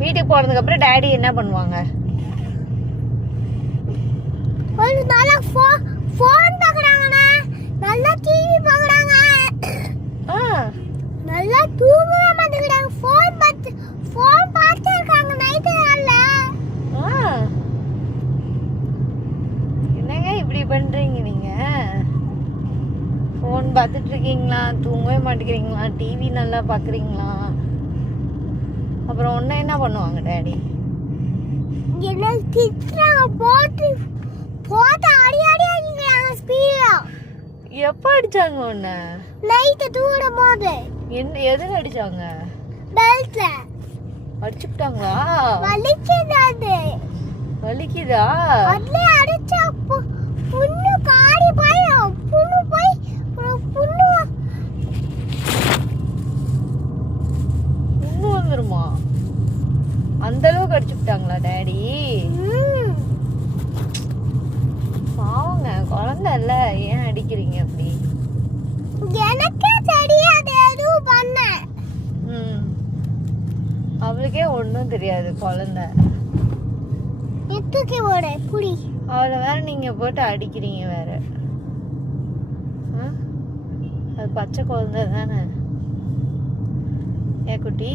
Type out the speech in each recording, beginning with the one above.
வீட்டுக்கு போனதுக்கு அப்புறம் டாடி என்ன பண்ணுவாங்க? ஒரு நல்லா ஃபோன் பார்க்கறாங்கனா, நல்லா டிவி பார்க்கறாங்க. நல்லா தூங்கவே மாட்டேங்கறாங்க. ஃபோன் பார்த்துட்டே இருக்காங்க நைட் நல்லா. என்னங்க இப்படி பண்றீங்க நீங்க? ஃபோன் பார்த்துட்டு இருக்கீங்களா? தூங்கவே மாட்டேங்கிறீங்களா? டிவி நல்லா பார்க்குறீங்களா? அப்புறம் ஒன்று என்ன பண்ணுவாங்க டாடி? என்ன திட்டுறாங்க, போட்டு அடி அடிக்கிறாங்க ஸ்பீடா. எப்போ அடிச்சாங்க உன்னை? நைட்டு தூங்கும் போது. எதுக்கு அடிச்சாங்க? பெல்ட்ல அடிச்சுட்டாங்களா? வலிக்குது. வலிக்குதா? அதுல அடிச்சா புண்ணு காரி போய் புண்ணு வந்துருமா? அந்த அளவுக்கு அடிச்சுட்டாங்களா டாடி? பாவங்க, குழந்தை இல்ல, ஏன் அடிக்கிறீங்க அப்படி? எனக்கே தெரியாது எதுவும் பண்ண. அவளுக்கே ஒன்றும் தெரியாது குழந்தை. எத்துக்கே ஓட புடி. அவளை வேற நீங்க போட்டு அடிக்கிறீங்க வேற. அது பச்சை குழந்தை தானே. ஏ குட்டி,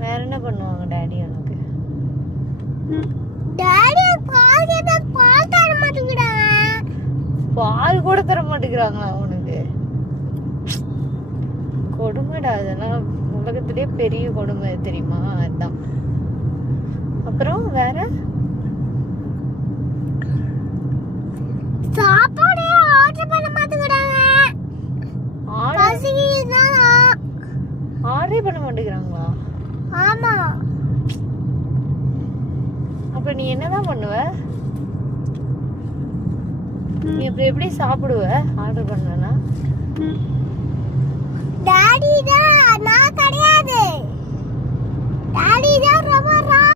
வேற என்ன பண்ணுவாங்க டாடி உனக்கு? டாடி பால் தர மாட்டேங்கிறாங்க. பால் கூட தர மாட்டேங்கிறாங்களா உனக்கு? கொடுமைடா, அதெல்லாம் உலகத்திலே பெரிய கொடுமை தெரியுமா? அதுதான். அப்புறம் வேற சாப்பாடே ஆர்டர் பண்ண மாட்டேங்கிறாங்க. ஆர்டரே பண்ண மாட்டேங்கிறாங்களா? ஆமா. அப்ப நீ என்னதான் பண்ணுவ? நீ இப்ப எப்படி சாப்பிடுவ ஆர்டர் பண்ணனா? டாடி